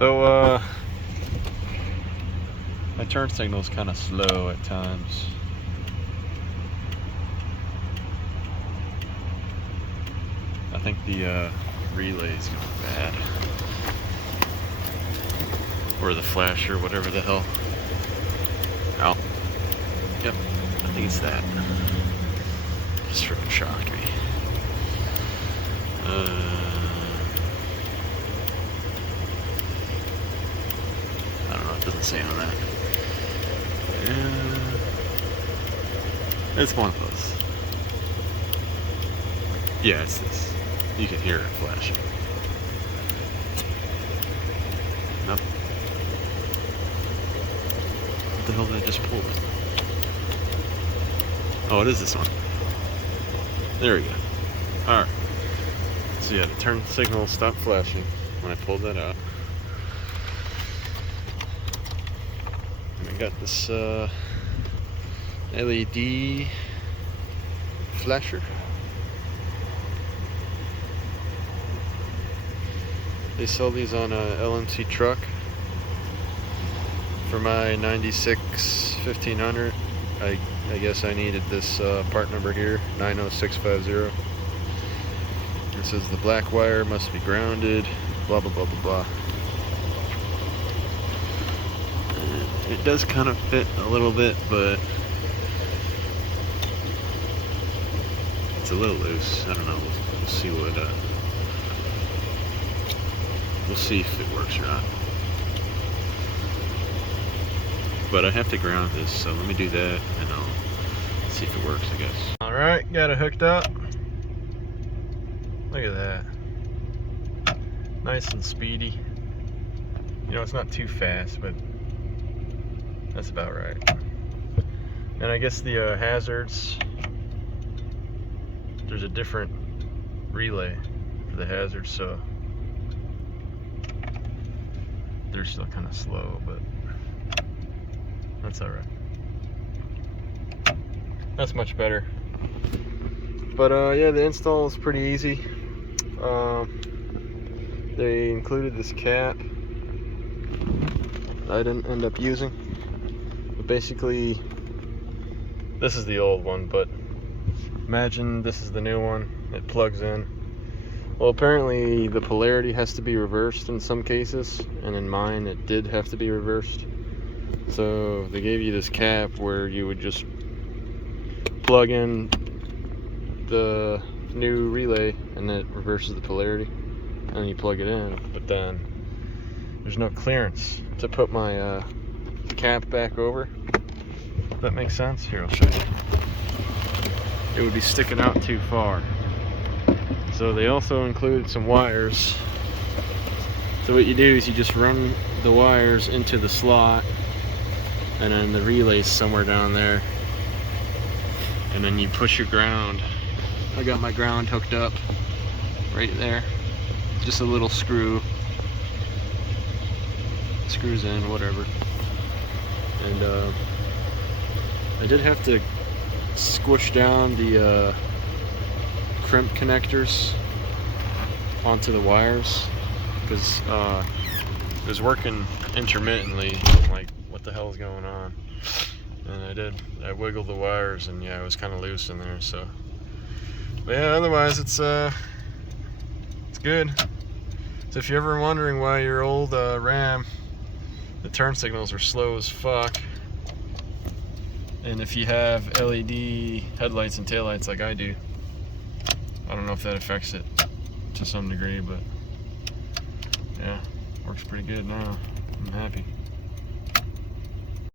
So my turn signal's kind of slow at times. I think the relay's going bad. Or the flasher, whatever the hell. Oh. Yep, I think it's that. Just freaking shocked me. I don't know, it doesn't say on that. It's one of those. Yeah, it's this. You can hear it flashing. Nope. What the hell did I just pull? Oh, it is this one. There we go. Alright. So yeah, the turn signal stopped flashing when I pulled that out. And I got this LED flasher. They sell these on a LMC truck for my 96 1500. I guess I needed this part number here, 90650. It says the black wire must be grounded, blah blah blah blah blah. And it does kind of fit a little bit, but it's a little loose. I don't know. We'll see what. We'll see if it works or not. But I have to ground this, so let me do that and I'll see if it works, I guess. Alright, got it hooked up. Look at that. Nice and speedy. You know, it's not too fast, but that's about right. And I guess the hazards, there's a different relay for the hazards, so they're still kind of slow, but that's alright. That's much better. But yeah, the install is pretty easy. They included this cap I didn't end up using. But basically, this is the old one, but imagine this is the new one. It plugs in. Well, apparently the polarity has to be reversed in some cases, and in mine it did have to be reversed. So they gave you this cap where you would just plug in the new relay and it reverses the polarity, and then you plug it in, but then there's no clearance to put my cap back over. If that makes sense? Here, I'll show you. It would be sticking out too far. So they also included some wires. So what you do is you just run the wires into the slot, and then the relay's somewhere down there, and then you push your ground. I got my ground hooked up right there. Just a little screw. Screws in, whatever. And I did have to squish down the crimp connectors onto the wires because it was working intermittently. I'm like, what the hell is going on? And I wiggled the wires, and yeah, it was kind of loose in there. So, but yeah, otherwise it's good. So if you're ever wondering why your old Ram, the turn signals are slow as fuck, and if you have LED headlights and taillights like I do, I don't know if that affects it to some degree, but yeah, works pretty good now. I'm happy.